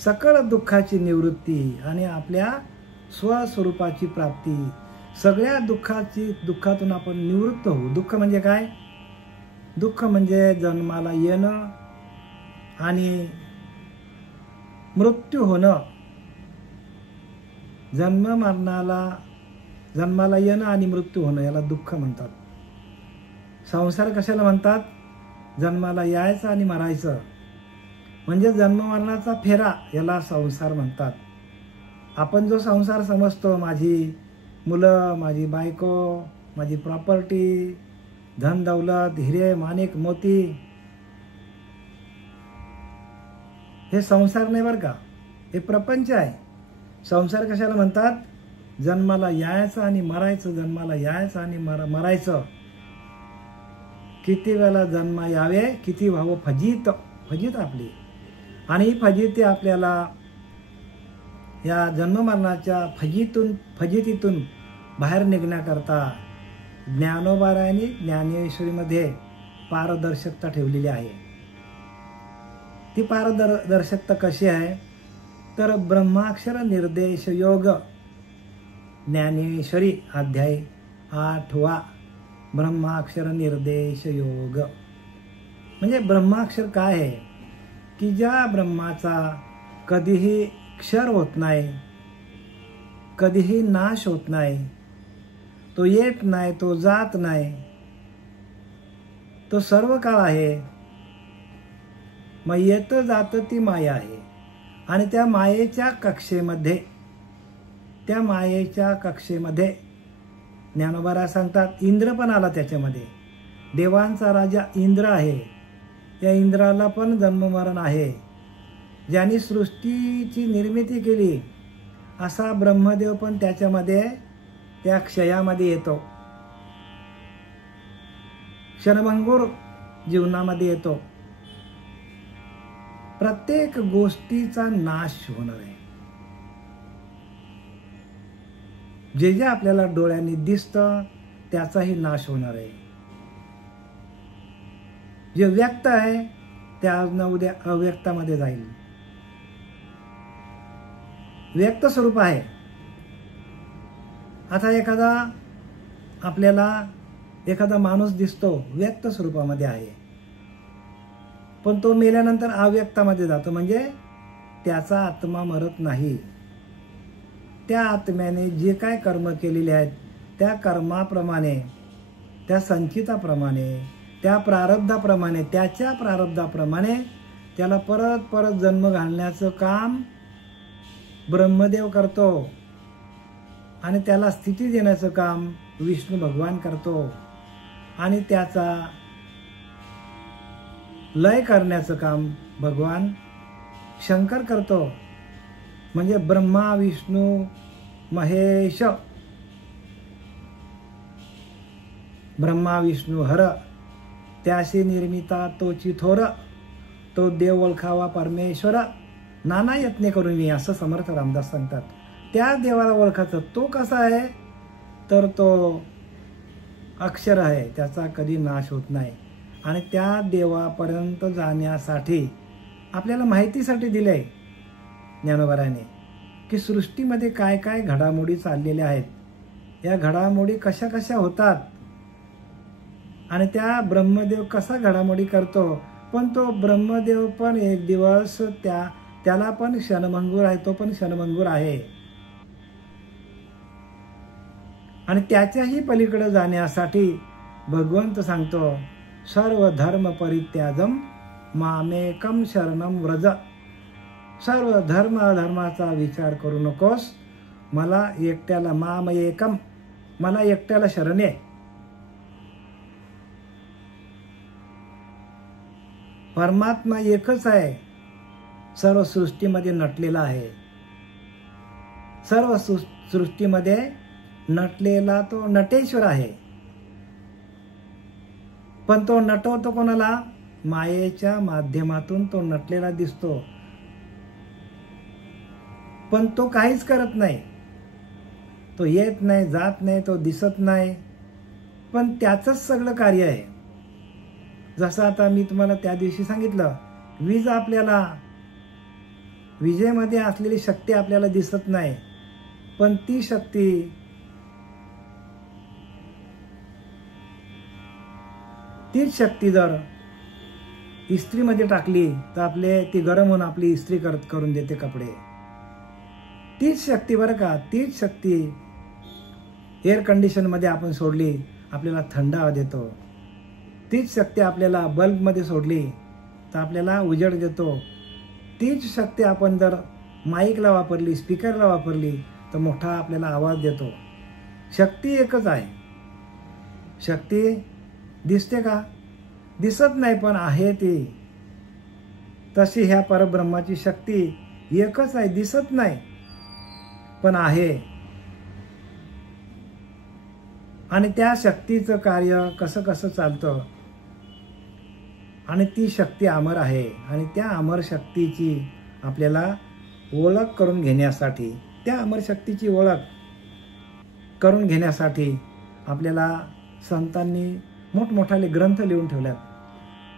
सकळ दुःखाची निवृत्ती आणि आपल्या स्वस्वरूपाची प्राप्ती, सगळ्या दुःखातून आपण निवृत्त होऊ. दुःख म्हणजे काय? दुःख म्हणजे जन्माला येणं आणि मृत्यू होणं. जन्माला येणं आणि मृत्यू होणं याला दुःख म्हणतात. संसार कशाला म्हणतात? जन्माला यायचं आणि मरायचं म्हणजे जन्ममरणाचा फेरा, याला संसार म्हणतात. आपण जो संसार समजतो, माझी मुलं, माझी बायको, माझी प्रॉपर्टी, धन दौलत, हिरे माणिक मोती, हे संसार नाही बरं का, हे प्रपंच आहे. संसार कशाला म्हणतात? जन्माला यायचं आणि मरायचं, जन्माला यायचं आणि मरायचं. किती वेळा जन्म यावे, किती व्हावं फजित आपली. आणि ही फजिती आपल्याला या जन्ममरणाच्या फजितीतून बाहेर निघण्याकरता ज्ञानोबारायांनी ज्ञानेश्वरीमध्ये पारदर्शकता ठेवलेली आहे. ती पारदर्शकता कशी आहे? तर ब्रह्माक्षर निर्देश योग, ज्ञानेश्वरी अध्याय 8वा, ब्रह्माक्षर निर्देश योग. म्हणजे ब्रह्माक्षर काय आहे? की ज्या ब्रह्माचा कधीही क्षर होत नाही, कधीही नाश होत नाही, तो येत नाही, तो जात नाही, तो सर्व काळ आहे. मग येतं जातं ती माया आहे. आणि त्या मायेच्या कक्षेमध्ये ज्ञानोबा सांगतात इंद्र पण आला त्याच्यामध्ये. देवांचा राजा इंद्र आहे. या इंद्राला पण जन्ममरण आहे. ज्यांनी सृष्टीची निर्मिती केली असा ब्रह्मदेव पण त्याच्यामध्ये, त्या क्षयामध्ये येतो, क्षणभंगूर जीवनामध्ये येतो. प्रत्येक गोष्टीचा नाश होणार आहे. जे जे आपल्याला डोळ्यांनी दिसतं त्याचाही नाश होणार आहे. जे व्यक्त आहे ते आज ना उद्या अव्यक्तामध्ये जाईल. व्यक्त स्वरूप आहे. आता एखादा माणूस दिसतो, व्यक्त स्वरूपामध्ये आहे, पण तो मेल्यानंतर अव्यक्तामध्ये जातो. म्हणजे त्याचा आत्मा मरत नाही. त्या आत्म्याने जे काय कर्म केलेले आहेत त्या कर्माप्रमाणे, त्या संचिताप्रमाणे, त्या प्रारब्धाप्रमाणे, त्याच्या प्रारब्धाप्रमाणे त्याला परत परत जन्म घालण्याचं काम ब्रह्मदेव करतो. आणि त्याला स्थिती देण्याचं काम विष्णू भगवान करतो. आणि त्याचा लय करण्याचं काम भगवान शंकर करतो. म्हणजे ब्रह्मा विष्णू महेश, ब्रह्मा विष्णू हर, त्याशी निर्मिता तोची थोर, तो देव ओळखावा परमेश्वर, नाना यत्ने करून मी, असं समर्थ रामदास सांगतात. त्या देवाला ओळखायचं. तो कसा आहे? तर तो अक्षर आहे, त्याचा कधी नाश होत नाही. आणि त्या देवापर्यंत जाण्यासाठी आपल्याला माहितीसाठी दिलंय ज्ञानोबाराने, की सृष्टीमध्ये काय काय घडामोडी चाललेल्या आहेत, या घडामोडी कशा कशा होतात, आणि त्या ब्रह्मदेव कसा घडामोडी करतो. पण तो ब्रह्मदेव पण एक दिवस त्याला पण क्षणभंगूर आहे, तो पण क्षणभंगूर आहे. आणि त्याच्याही पलीकडे जाण्यासाठी भगवंत सांगतो, सर्व धर्म परित्याजम मामेकम शरणम व्रज. सर्व धर्म अधर्माचा विचार करू नकोस, मला एकट्याला, माम एकम, मला एकट्याला शरण ये. परमात्मा एकच आहे, सर्व सृष्टीमध्ये नटलेला आहे. सर्व सृष्टीमध्ये नटलेला तो नटेश्वर आहे. पण तो नटवतो कोणाला? मायेच्या माध्यमातून तो नटलेला दिसतो. पण तो काहीच करत नाही. तो येत नाही, जात नाही, तो दिसत नाही, पण त्याचंच सगळं कार्य आहे. जसं आता मी तुम्हाला त्या दिवशी सांगितलं, वीज आपल्याला विजेमध्ये असलेली शक्ती आपल्याला दिसत नाही, पण ती शक्ती तीच शक्ती जर इस्त्रीमध्ये टाकली तर आपले ती गरम होऊन आपली इस्त्री करून देते कपडे. तीच शक्ती बरं का, तीच शक्ती एअर कंडिशनमध्ये आपण सोडली आपल्याला थंड हवा देतो. तीच शक्ती आपल्याला बल्बमध्ये सोडली तर आपल्याला उजेड देतो. तीच शक्ती आपण जर माईकला वापरली, स्पीकरला वापरली तर मोठा आपल्याला आवाज देतो. शक्ती एकच आहे. शक्ती दिसते का? दिसत नाही, पण आहे ती. तशी ह्या परब्रह्माची शक्ती एकच आहे, दिसत नाही पण आहे. आणि त्या शक्तीचं कार्य कसं कसं चालतं, आणि ती शक्ती अमर आहे. आणि त्या अमर शक्तीची आपल्याला ओळख करून घेण्यासाठी, त्या अमर शक्तीची ओळख करून घेण्यासाठी आपल्याला संतांनी मोठमोठाले ग्रंथ लिहून ठेवल्यात.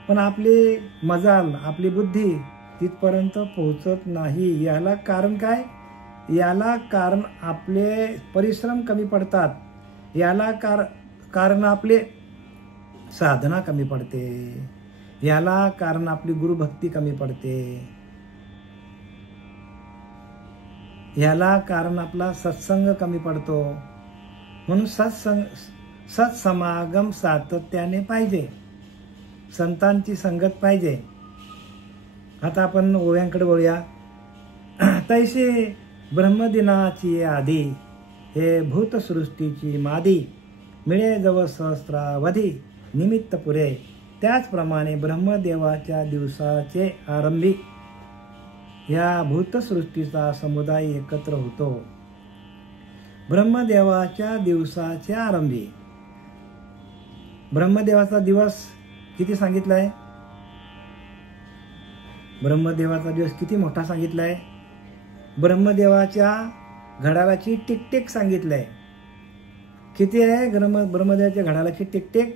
पण आपली मजाल, आपली बुद्धी तिथपर्यंत पोहोचत नाही. याला कारण काय? याला कारण आपले परिश्रम कमी पडतात. याला कारण आपले साधना कमी पडते. याला कारण आपली गुरुभक्ती कमी पडते. याला कारण आपला सत्संग कमी पडतो. म्हणून सत्समागम सातत्याने पाहिजे. संतांची संगत पाहिजे. आता आपण ओव्यांकडे बोलूया. तैसे ब्रह्मदिनाची आधी हे भूतसृष्टीची मादी, मिळे जव सहस्रावधी निमित्त पुरे. त्याचप्रमाणे ब्रह्मदेवाच्या दिवसाचे आरंभी या भूतसृष्टीचा समुदाय एकत्र होतो. ब्रह्मदेवाच्या दिवसाच्या आरंभी. ब्रह्मदेवाचा दिवस किती सांगितलाय? ब्रह्मदेवाचा दिवस किती मोठा सांगितलाय? ब्रह्मदेवाच्या घड्याळाची टिकटिक सांगितलंय. किती आहे ब्रह्मदेवाच्या घड्याळाची टिकटिक?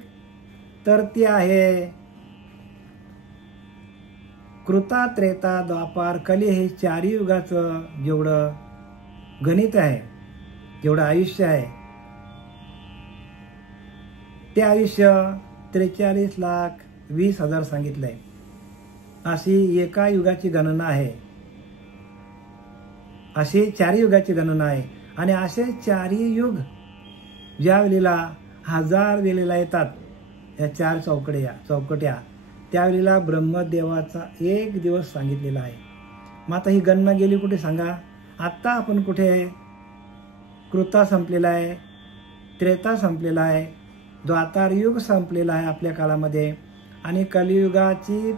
तर ती आहे कृता, त्रेता, द्वापार, कली हे चारी युगाचं जेवढं गणित आहे, जेवढं आयुष्य आहे, ते आयुष्य 43,20,000 सांगितलंय. अशी एका युगाची गणना आहे. अशी चारी युगाची गणना आहे. आणि असे चारी युग ज्या वेळेला 1000 वेळेला येतात, या 4 चौकट्या, त्यावेळेला ब्रह्मदेवाचा एक दिवस सांगितलेला आहे. मग आता ही गणना गेली कुठे सांगा? आत्ता आपण कुठे आहे? कृता संपलेला आहे, त्रेता संपलेला आहे, द्वापार युग संपलेला आहे आपल्या काळामध्ये, आणि कलियुगाची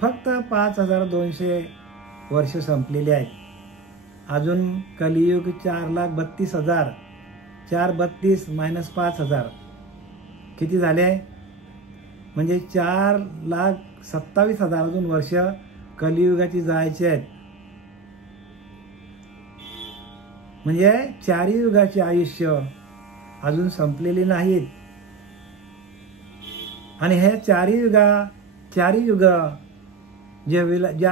फक्त 5200 वर्ष संपलेली आहेत. अजून कलियुग 4,32,000. 432 - 5,000 किती झाले? म्हणजे 4,27,000 अजून वर्ष कलियुगाची जायची आहेत. म्हणजे चारी युगाचे आयुष्य अजून संपलेली नाहीत. आणि हे चारी युग ज्या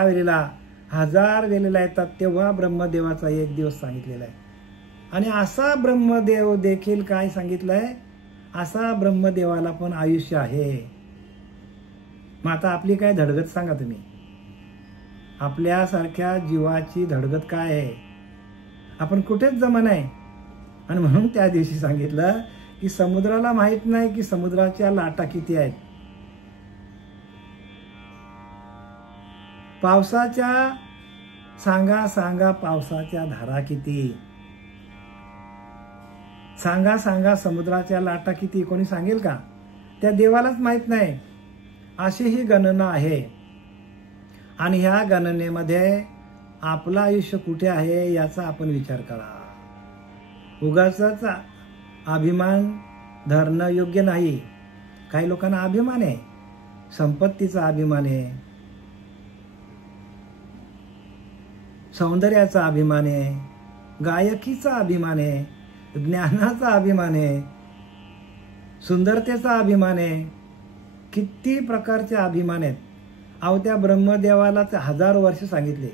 वेळेला 1000 वेळेला येतात तेव्हा ब्रह्मदेवाचा एक दिवस सांगितलेला आहे. आणि असा ब्रह्मदेव देखील काय सांगितलंय? असा ब्रह्मदेवाला पण आयुष्य आहे. मग आता आपली काय धडगत सांगा तुम्ही? आपल्यासारख्या जीवाची धडगत काय आहे? आपण कुठेच जमा नाही. आणि म्हणून त्या दिवशी सांगितलं की समुद्राला माहित नाही की समुद्राच्या लाटा किती आहेत. पावसाच्या सांगा पावसाच्या धारा किती? सांगा समुद्राच्या लाटा किती? कोणी सांगेल का? त्या देवालाच माहित नाही. अशी ही गणना आहे. आणि ह्या गणनेमध्ये आपलं आयुष्य कुठे आहे याचा आपण विचार करा. उगाचच अभिमान धरणं योग्य नाही. काही लोकांना अभिमान आहे, संपत्तीचा अभिमान आहे, सौंदर्याचा अभिमान आहे, गायकीचा अभिमान आहे, ज्ञानाचा अभिमान आहे, सुंदरतेचा अभिमान आहे. किती प्रकारचे अभिमान आहेत. अहो त्या ब्रह्मदेवाला 1000 वर्ष सांगितले.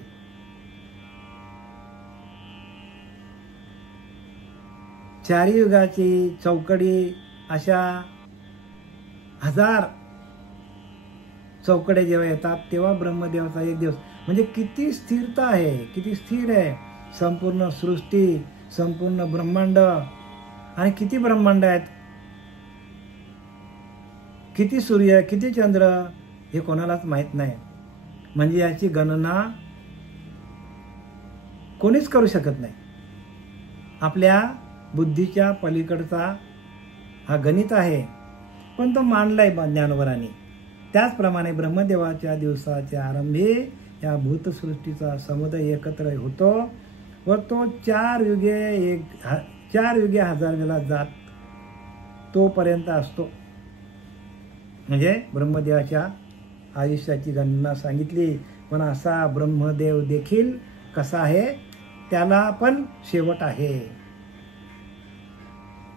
चारी युगाची चौकडी अशा 1000 चौकडे जेव्हा येतात तेव्हा ब्रह्मदेवाचा एक दिवस, म्हणजे किती स्थिरता आहे, किती स्थिर आहे संपूर्ण सृष्टी, संपूर्ण ब्रह्मांड. आणि किती ब्रह्मांड आहेत, किती सूर्य, किती चंद्र, हे कोणालाच माहित नाही. म्हणजे याची गणना कोणीच करू शकत नाही. आपल्या बुद्धीच्या पलीकडचा हा गणित आहे, पण तो मांडलाय ज्ञानोबरांनी. त्याचप्रमाणे ब्रह्मदेवाच्या दिवसाच्या आरंभी या भूतसृष्टीचा समुदाय एकत्र होतो व तो 4 युगे 1000 वेळा जात तोपर्यंत असतो. म्हणजे ब्रह्मदेवाच्या आयुष्याची गणना सांगितली. पण असा ब्रह्मदेव देखील कसा आहे, त्याला पण शेवट आहे.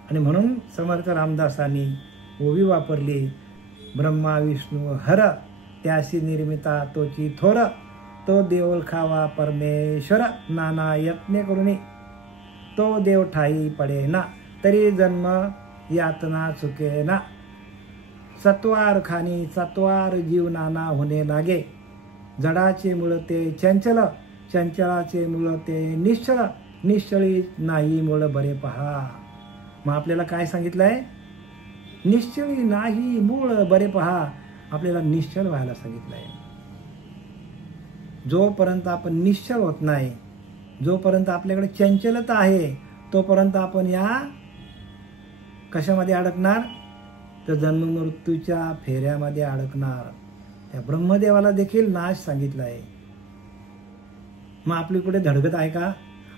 आणि म्हणून समर्थ रामदासांनी ओवी वापरली, ब्रह्मा विष्णू हर त्यासी निर्मिता तोची थोर, तो देव खावा परमेश्वर नाना यत्ने करुणी, तो देव ठाई पडे ना तरी जन्म यातना चुके ना, सत्वार खानी सत्वार जीव नाना होणे लागे, जडाचे मूळ ते चंचल, चंचलाचे मूळ ते निश्चळ, निश्चळी नाही मूळ बरे पहा. मग आपल्याला काय सांगितलंय, निश्चळी नाही मूळ बरे पहा. आपल्याला निश्चल व्हायला सांगितलंय. जोपर्यंत आपण निश्चल होत नाही, जोपर्यंत आपल्याकडे चंचलता आहे, तोपर्यंत आपण या कशामध्ये अडकणार, तर जन्म मृत्यूच्या फेऱ्यामध्ये अडकणार. त्या ब्रह्मदेवाला देखील नाश सांगितला आहे. मग आपली कुठे धडगत आहे का?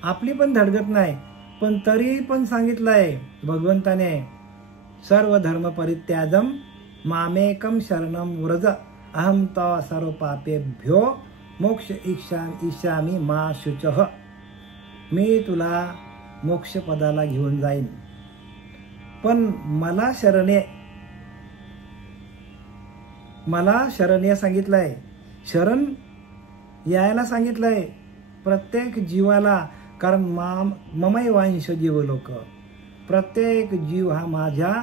आपली पण धडगत नाही, पण तरी पण सांगितलंय भगवंताने, सर्व धर्म परित्याजम मामेकम शरणम व्रज, अहम तव सर्व पापेभ्यो मोक्ष इच्छामी मा शुचः. मी तुला मोक्ष पदाला घेऊन जाईन, पण मला शरण सांगितलंय, शरण यायला सांगितलंय प्रत्येक जीवाला. कारण ममय वंश जीव लोक, प्रत्येक जीव हा माझ्या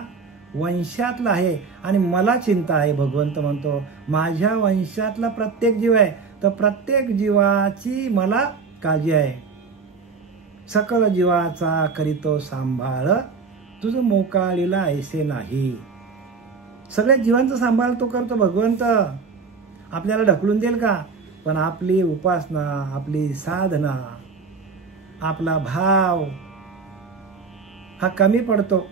वंशातला आहे आणि मला चिंता आहे. भगवंत म्हणतो माझ्या वंशातला प्रत्येक जीव आहे, तर प्रत्येक जीवाची मला काळजी आहे. सकल जीवाचा करीतो सांभाळ, तुझं मोकाळीला ऐसे नाही. सगळ्या जीवांचा सांभाळ तो करतो भगवंत. आपल्याला ढकलून देईल का? पण आपली उपासना, आपली साधना, आपला भाव हा कमी पडतो.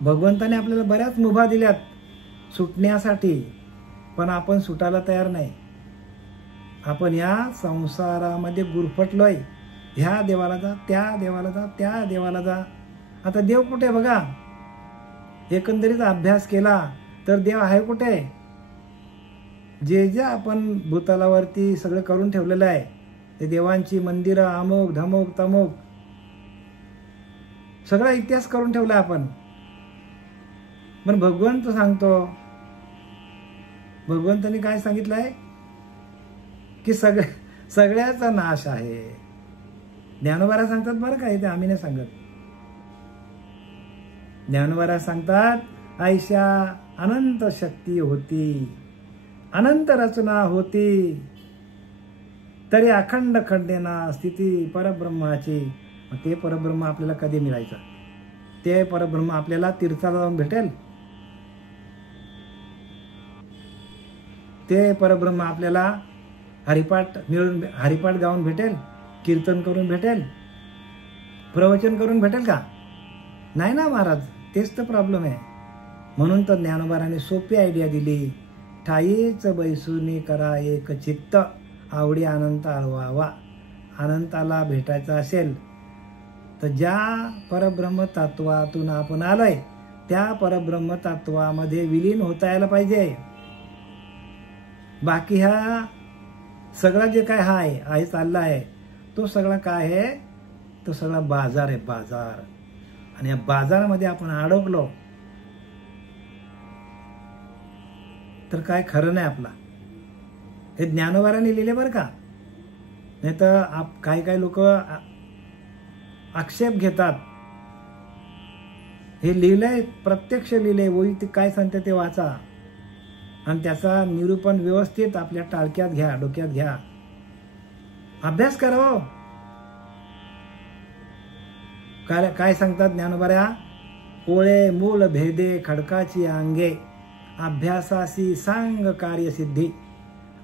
भगवंताने आपल्याला बऱ्याच मुभा दिल्यात सुटण्यासाठी, पण आपण सुटायला तयार नाही. आपण या संसारामध्ये गुरफटलोय. ह्या देवाला जा, त्या देवाला जा, त्या देवाला जा. आता देव कुठे बघा, एकंदरीत अभ्यास केला तर देव आहे कुठे? जे आपण भूतलावरती सगळं करून ठेवलेलं आहे, ते देवांची मंदिरं अमुक धमुक तमुक सगळा इतिहास करून ठेवला आपण. पण भगवंत सांगतो, भगवंतांनी काय सांगितलंय की सगळ्याचा नाश आहे. ज्ञानोबारा सांगतात बरं का, इथे आम्ही नाही सांगत. ज्ञानोबारा सांगतात ऐशा अनंत शक्ती होती, अनंत रचना होती, तरी अखंड खंडेना स्थिती परब्रह्माची. ते परब्रह्म आपल्याला कधी मिळायचं? ते परब्रह्म आपल्याला तीर्थाला जाऊन भेटेल? ते परब्रह्म आपल्याला हरिपाठ गाऊन भेटेल, कीर्तन करून भेटेल, प्रवचन करून भेटेल का? नाही ना महाराज. तेच तर प्रॉब्लेम आहे. म्हणून तर ज्ञानोबाराने सोपी आयडिया दिली, ठाईच बैसुनी करा एक चित्त, आवडी अनंत आळवावा. अनंताला भेटायचं असेल तर ज्या परब्रह्म तत्वातून आपण आलोय त्या परब्रह्म तत्वामध्ये विलीन होता यायला पाहिजे. बाकी ह्या सगळा जे काय आहे चालला आहे, तो सगळा काय आहे? तो सगळा बाजार आहे, बाजार. आणि या बाजारामध्ये आपण अडकलो तर काय खरं नाही आपला. हे ज्ञानोबाराने लिहिले बरं का. नाही तर काही लोक आक्षेप घेतात. हे लिहिलंय, प्रत्यक्ष लिहिलंय, वैयक्तिक काय सांगते ते वाचा आणि त्याचा निरूपण व्यवस्थित आपल्या टाळक्यात घ्या, डोक्यात घ्या, अभ्यास करा हो. काय सांगतात ज्ञानोबा? कोळे मूळ भेदे खडकाची अंगे, अभ्यासासी सांग कार्यसिद्धी.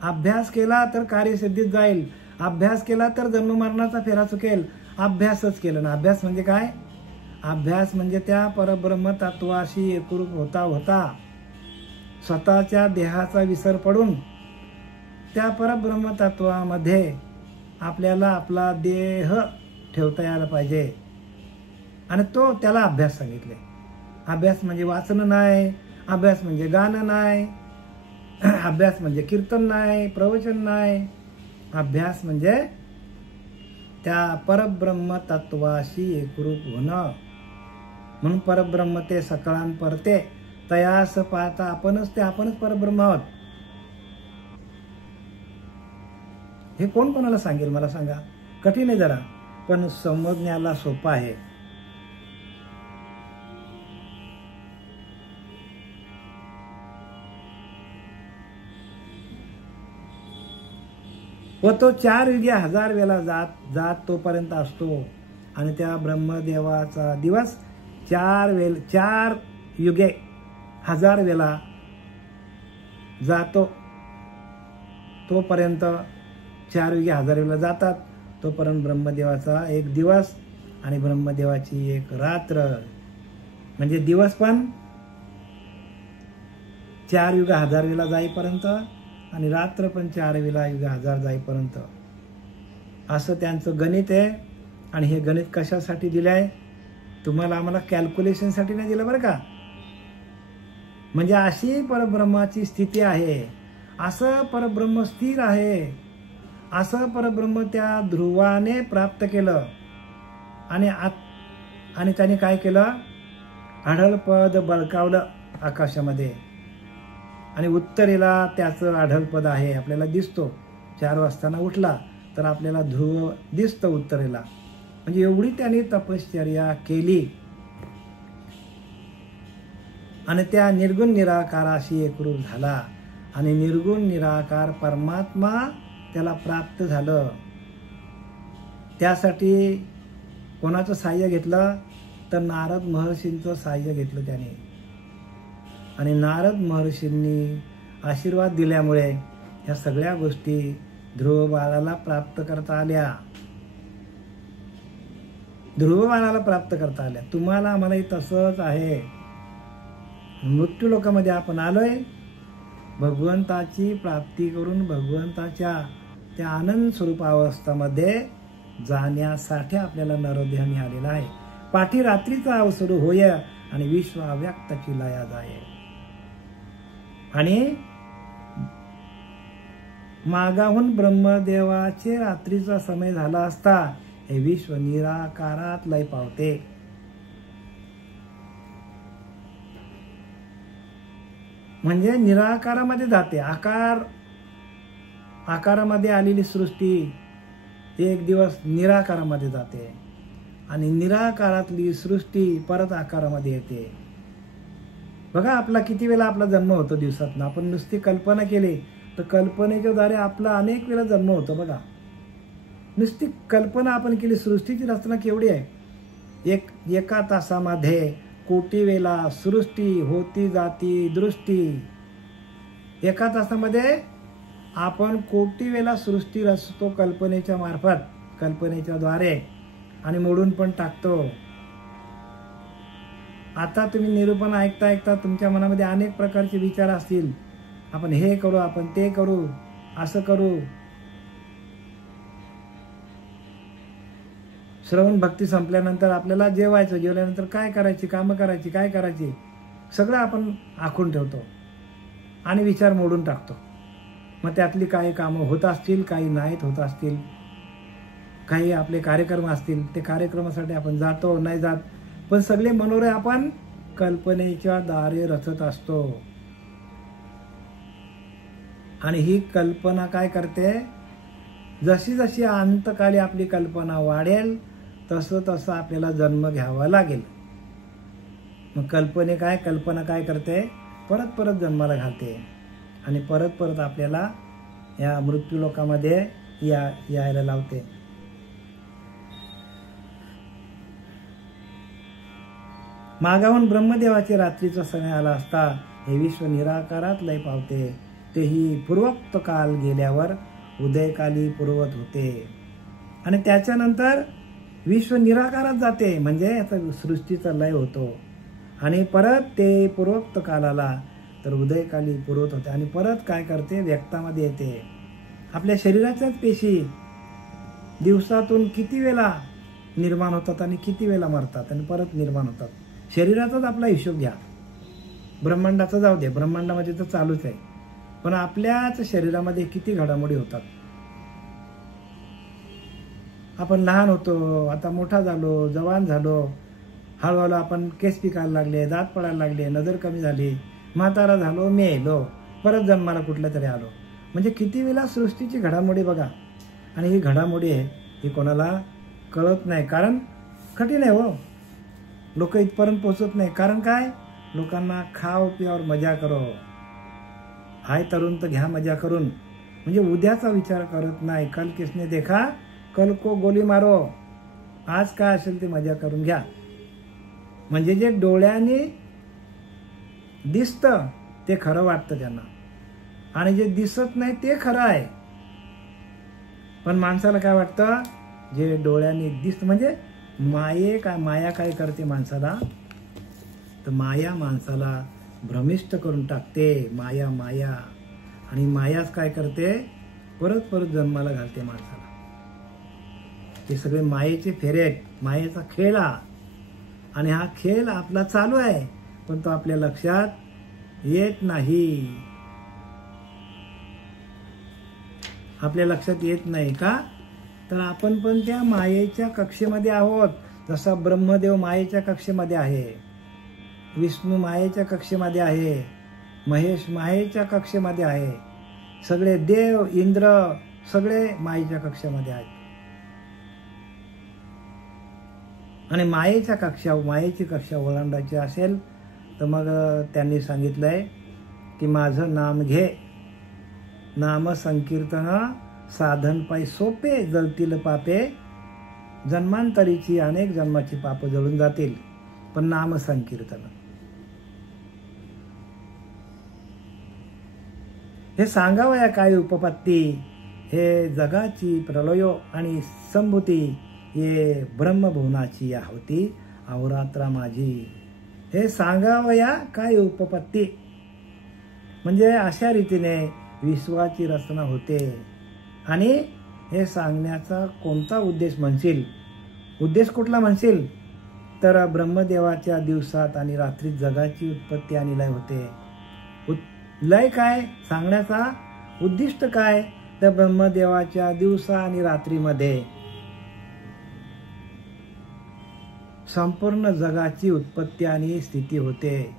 अभ्यास केला तर कार्यसिद्धीत जाईल, अभ्यास केला तर जन्म मरणाचा फेरा चुकेल. अभ्यासच केलं ना. अभ्यास म्हणजे काय? अभ्यास म्हणजे त्या परब्रह्म तत्वाशी एकरूप होता होता स्वतःच्या देहाचा विसर पडून त्या परब्रह्म तत्वामध्ये आपल्याला आपला देह ठेवता यायला पाहिजे. आणि त्याला अभ्यास सांगितले. अभ्यास म्हणजे वाचन नाही, अभ्यास म्हणजे गाणं नाही, अभ्यास म्हणजे कीर्तन नाही, प्रवचन नाही. अभ्यास म्हणजे त्या परब्रह्म तत्वाशी एकरूप होणं. म्हणून परब्रह्म ते सकळान परते, तयास पाहता आपणच ते आपणच परब्रह्म आहोत. हे कोण कोणाला सांगेल मला सांगा? कठीण आहे जरा, पण समजण्याला सोपं आहे. व तो 4 युगे 1000 वेळा जात तोपर्यंत असतो. आणि त्या ब्रह्मदेवाचा दिवस 4 युगे 1000 वेळा जातो. तोपर्यंत 4 युगे 1000 वेळा जातात. तोपर्यंत ब्रह्मदेवाचा एक दिवस आणि ब्रह्मदेवाची एक रात्र. म्हणजे दिवस पण 4 युगे 1000 वेळा जाईपर्यंत आणि रात्र पण 4 वेळा युगे 1000 जाईपर्यंत. असं त्यांचं गणित आहे. आणि हे गणित कशासाठी दिलं आहे? तुम्हाला आम्हाला कॅल्क्युलेशनसाठी नाही दिलं बरं का. म्हणजे अशी परब्रह्माची स्थिती आहे, असं परब्रह्म स्थिर आहे, असं परब्रह्म त्या ध्रुवाने प्राप्त केलं. आणि त्याने काय केलं? आढळपद बळकावलं आकाशामध्ये. आणि उत्तरेला त्याचं आढळपद आहे, आपल्याला दिसतो. 4 वाजताना उठला तर आपल्याला ध्रुव दिसतं उत्तरेला. म्हणजे एवढी त्याने तपश्चर्या केली आणि त्या निर्गुण निराकाराशी एकरूप झाला. आणि निर्गुण निराकार परमात्मा त्याला प्राप्त झालं. त्यासाठी कोणाचं साह्य घेतलं? तर नारद महर्षींचं साह्य घेतलं त्याने. आणि नारद महर्षींनी आशीर्वाद दिल्यामुळे ह्या सगळ्या गोष्टी ध्रुव बाळाला प्राप्त करता आल्या. ध्रुव बाळाला प्राप्त करता आल्या. तुम्हाला आम्हालाही तसंच आहे. मृत्यू लोकामध्ये आपण आलोय भगवंताची प्राप्ती करून भगवंताच्या त्या आनंद स्वरूपावस्थामध्ये जाण्यासाठी आपल्याला नरोदेह मिळालेला आहे. पाठी रात्रीचा अवसर होय आणि विश्व अव्यक्ताची लया जाय. आणि मागाहून ब्रह्मदेवाचे रात्रीचा समय झाला असता हे विश्व निराकारात लय पावते. म्हणजे निराकारामध्ये जाते. आकारामध्ये आलेली सृष्टी एक दिवस निराकारामध्ये जाते आणि निराकारातली सृष्टी परत आकारामध्ये येते. बघा आपला किती वेळा आपला जन्म होतो दिवसातनं. आपण नुसती कल्पना केली तर कल्पनेच्या द्वारे आपला अनेक वेळा जन्म होतो. बघा नुसती कल्पना आपण केली. सृष्टीची रचना केवढी आहे. एका तासामध्ये कोटी वेळा सृष्टी होती जाती दृष्टी. एका तासामध्ये आपण कोटी वेळा सृष्टी रचतो कल्पनेच्या मार्फत, कल्पनेच्या द्वारे, आणि मोडून पण टाकतो. आता तुम्ही निरूपण ऐकता ऐकता तुमच्या मनामध्ये अनेक प्रकारचे विचार असतील. आपण हे करू, आपण ते करू, असं करू. श्रवण भक्ती संपल्यानंतर आपल्याला जेवायचं, जेवल्यानंतर काय करायची, कामं करायची, काय करायची, सगळं आपण आखून ठेवतो आणि विचार मोडून टाकतो. मग त्यातली काही कामं होत असतील, काही नाहीत होत असतील, काही आपले कार्यक्रम असतील, ते कार्यक्रमासाठी आपण जातो नाही जात, पण सगळे मनोरे आपण कल्पनेच्या द्वारे रचत असतो. आणि ही कल्पना काय करते, जशी जशी अंतकाली आपली कल्पना वाढेल तसं तसं आपल्याला जन्म घ्यावा लागेल. मग कल्पना काय करते, परत परत जन्माला घालते आणि परत परत आपल्याला या मृत्यूलोकामध्ये यायला लावते. मागाहून ब्रह्मदेवाचे रात्रीचा समय आला असता हे विश्व निराकारात लय पावते. तेही पूर्वोक्त काल गेल्यावर उदयकाली पूर्वत होते. आणि त्याच्यानंतर विश्व निराकारात जाते, म्हणजे आता सृष्टीचा लय होतो आणि परत ते पूर्वोक्त कालाला तर उदयकाली पूर्वत होते आणि परत काय करते, व्यक्तामध्ये येते. आपल्या शरीराच्याच पेशी दिवसातून किती वेळा निर्माण होतात आणि किती वेळा मरतात आणि परत निर्माण होतात. शरीराचाच आपला हिशोब घ्या, ब्रह्मांडाचा जाऊ दे, ब्रह्मांडामध्ये तर चालूच आहे, पण आपल्याच शरीरामध्ये किती घडामोडी होतात. आपण लहान होतो, आता मोठा झालो, जवान झालो, हळूहळू आपण केस पिकायला लागले, दात पडायला लागले, नजर कमी झाली, म्हातारा झालो, मेलो, परत जन्माला कुठल्या तरी आलो. म्हणजे किती वेळा सृष्टीची घडामोडी बघा. आणि ही घडामोडी आहे ही कोणाला कळत नाही, कारण कठीण आहे हो. लोक इथपर्यंत पोहोचत नाही, कारण काय, लोकांना खाओ पियावर मजा करो, हाय तरुण तर घ्या मजा करून, म्हणजे उद्याचा विचार करत नाही. कल किसने देखा कल को गोली मारो, आज काय असेल ते मजा करून घ्या. म्हणजे जे डोळ्याने दिसतं ते खरं वाटतं त्यांना, आणि जे दिसत नाही ते खरं आहे. पण माणसाला काय वाटतं, जे डोळ्याने दिसतं, म्हणजे माया काय करते माणसाला, तर माया माणसाला भ्रमिष्ट करून टाकते. माया आणि मायाच काय करते, परत परत जन्माला घालते माणसाला. हे सगळे मायेचे फेरे आहेत, मायेचा खेळ हा. आणि हा खेळ आपला चालू आहे, पण तो आपल्या लक्षात येत नाही. आपल्या लक्षात येत नाही का, तर आपण पण त्या मायेच्या कक्षेमध्ये आहोत. जसा ब्रह्मदेव मायेच्या कक्षेमध्ये आहे, विष्णू मायेच्या कक्षेमध्ये आहे, महेश मायेच्या कक्षेमध्ये आहे, सगळे देव इंद्र सगळे मायेच्या कक्षेमध्ये आहेत. आणि मायेची कक्षा ओलांडायची असेल तर मग त्यांनी सांगितलंय की माझं नाम घे, नाम संकीर्तन साधन पाय सोपे, जळतील पापे, जन्मांतरीची अनेक जन्माची पाप जळून जातील, पण नाम संकीर्तन हे सांगावया काय उपपत्ती, हे जगाची प्रलयो आणि संभूती, ये ब्रह्मभुवनाची आहुती अहोरात्रा माझी. हे सांगावया काय उपपत्ती, म्हणजे अशा रीतीने विश्वाची रचना होते. आणि हे सांगण्याचा कोणता उद्देश म्हणशील, उद्देश कुठला म्हणशील, तर ब्रह्मदेवाच्या दिवसात आणि रात्रीत जगाची उत्पत्ती आणि लय होते. लय काय सांगण्याचा उद्दिष्ट काय, तर ब्रह्मदेवाच्या दिवसा आणि रात्रीमध्ये संपूर्ण जगाची उत्पत्ती आणि स्थिती होते.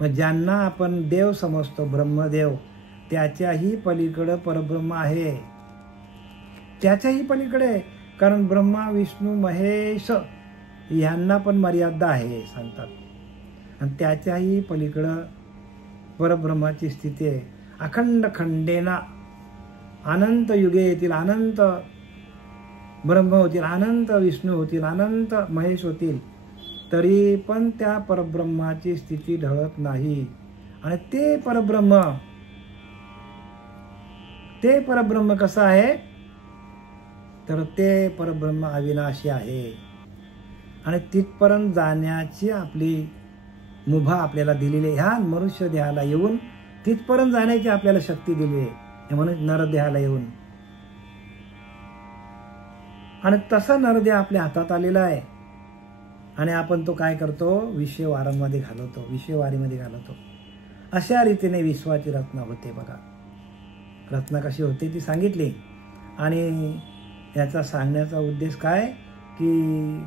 मग ज्यांना आपण देव समजतो, ब्रह्मदेव, त्याच्याही पलीकडे परब्रह्म आहे, त्याच्याही पलीकडे. कारण ब्रह्मा विष्णू महेश यांना पण मर्यादा आहे सांगतात, आणि त्याच्याही पलीकडं परब्रह्माची स्थिती आहे. अखंड खंडेना अनंत युगे येतील, अनंत ब्रह्म होतील, अनंत विष्णू होतील, अनंत महेश होतील, तरी पण त्या परब्रह्माची स्थिती ढळत नाही. आणि ते परब्रह्म कसं आहे, तर ते परब्रह्म अविनाशी आहे. आणि तिथपर्यंत जाण्याची आपली मुभा आपल्याला दिलेली आहे. ह्या मनुष्य देहाला येऊन तिथपर्यंत जाण्याची आपल्याला शक्ती दिली आहे, म्हणून नरदेहाला येऊन. आणि तसा नरदेह आपल्या हातात आलेला आहे, आणि आपण तो काय करतो, विषयवारांमध्ये घालवतो. अशा रीतीने विश्वाची रचना होते. बघा रचना कशी होते ती सांगितली. आणि याचा सांगण्याचा उद्देश काय, की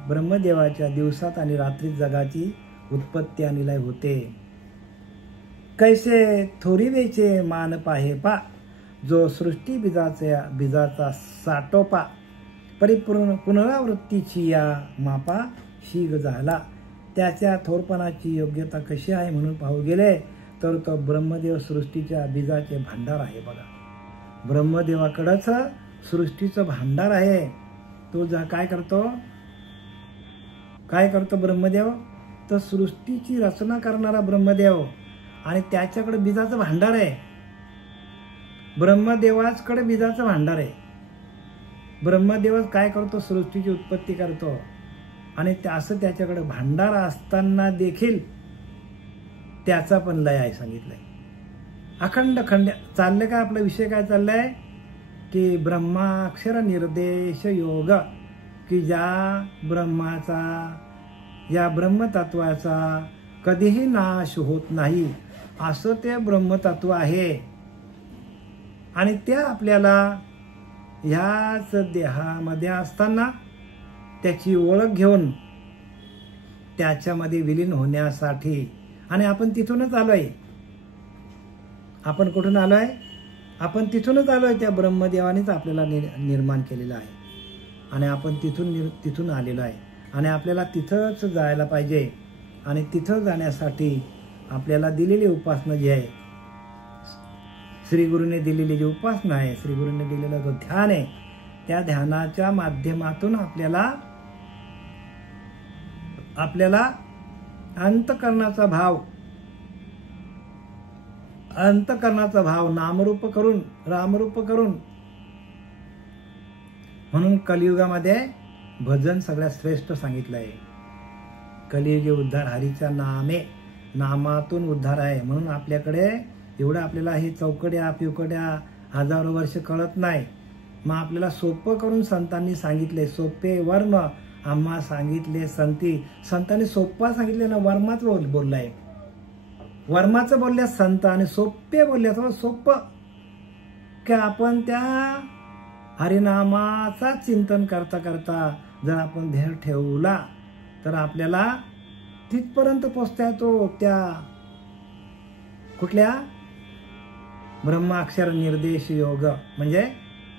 ब्रह्मदेवाच्या दिवसात आणि रात्रीत जगाची उत्पत्ती आणि लय होते. कैसे थोरी वेचे मान पाहे पा, जो सृष्टी बीजाचा साटोपा, पुनरावृत्तीची या मापा शीग झाला. त्याच्या थोरपणाची योग्यता कशी आहे म्हणून पाहू गेले तर तो ब्रह्मदेव सृष्टीच्या बीजाचे भांडार आहे. बघा, ब्रह्मदेवाकडंच सृष्टीचं भांडार आहे. तो काय करतो ब्रह्मदेव? तर सृष्टीची रचना करणारा ब्रह्मदेव आणि त्याच्याकडे बीजाचं भांडार आहे. ब्रह्मदेवाकडे बीजाचं भांडार आहे. ब्रह्मदेवच काय करतो? सृष्टीची उत्पत्ती करतो. आणि असं त्याच्याकडे भांडार असताना देखील त्याचा पण लय आहे सांगितलंय. अखंड खंड चाललं काय? आपला विषय काय चाललाय की ब्रह्माक्षर निर्देश योग, की ज्या ब्रह्माचा, या ब्रह्मतत्वाचा कधीही नाश होत नाही असं ते ब्रह्मतत्व आहे. आणि ते आपल्याला ह्याच देहामध्ये असताना त्याची ओळख घेऊन त्याच्यामध्ये विलीन होण्यासाठी, आणि आपण तिथूनच आलोय. आपण कुठून आलोय? आपण तिथूनच आलोय. त्या ब्रह्मदेवानेच आपल्याला निर्माण केलेलं आहे आणि आपण तिथून आलेलो आहे आणि आपल्याला तिथंच जायला पाहिजे. आणि तिथं जाण्यासाठी आपल्याला दिलेली उपासना जी आहे, श्रीगुरूने दिलेली जी उपासना आहे, श्रीगुरूने दिलेला जो ध्यान आहे, त्या ध्यानाच्या माध्यमातून आपल्याला अंतकरणाचा भाव नामरूप करून रामरूप करून, म्हणून कलियुगामध्ये भजन सगळ्यात श्रेष्ठ सांगितलं आहे. कलियुगी उद्धार हरीच्या नामातून उद्धार आहे. म्हणून आपल्याकडे एवढं आपल्याला हे चौकड्या पिवकड्या हजारो वर्ष कळत नाही. मग आपल्याला सोपं करून संतांनी सांगितले. सोपे वर्म आम्हा सांगितले संतांनी सोप्पा सांगितले ना. वर्माच बोललाय, वर्माचं बोलल्या संत आणि सोपे बोलल्या. थोडं सोपं की आपण त्या हरिनामाचा चिंतन करता करता जर आपण ध्येय ठेवला तर आपल्याला तिथपर्यंत पोचता येतो. त्या कुठल्या? ब्रह्माक्षर निर्देश योग, म्हणजे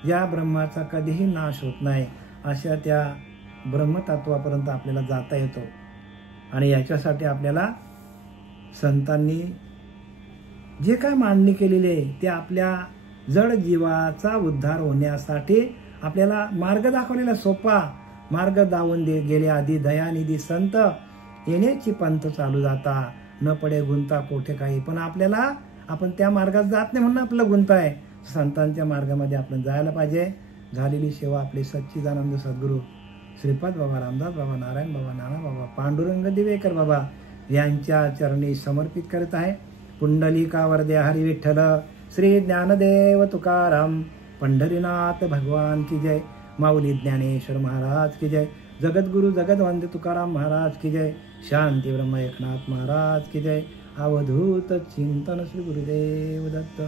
या ब्रह्माचा कधीही नाश होत नाही अशा त्या ब्रह्मतत्वापर्यंत आपल्याला जाता येतो. आणि याच्यासाठी आपल्याला संतांनी जे काय मांडणी केलेली आहे ते आपल्या जड जीवाचा उद्धार होण्यासाठी आपल्याला मार्ग दाखवलेला. सोपा मार्ग दावून गेले आधी दयानिधी संत, येण्याची पंथ चालू जाता, न पडे गुंता कोठे काही. पण आपण त्या मार्गात जात नाही म्हणून आपलं गुंता आहे. संतांच्या मार्गामध्ये आपण जायला पाहिजे. झालेली सेवा आपले सच्चिदानंद सद्गुरू श्रीपाद बाबा रामदास बाबा, नारायण बाबा, नाना बाबा, पांडुरंग दिवेकर बाबा यांच्या चरणी समर्पित करत आहे. पुंडलिकावर दे हरी विठ्ठल, श्री ज्ञानदेव तुकाराम, पंढरीनाथ भगवान की जय. माऊली ज्ञानेश्वर महाराज की जय. जगद्गुरु जगदवंद्य तुकाराम महाराज की जय. शांती ब्रह्म एकनाथ महाराज की जय. अवधूत चिंतन श्री गुरुदेव दत्त.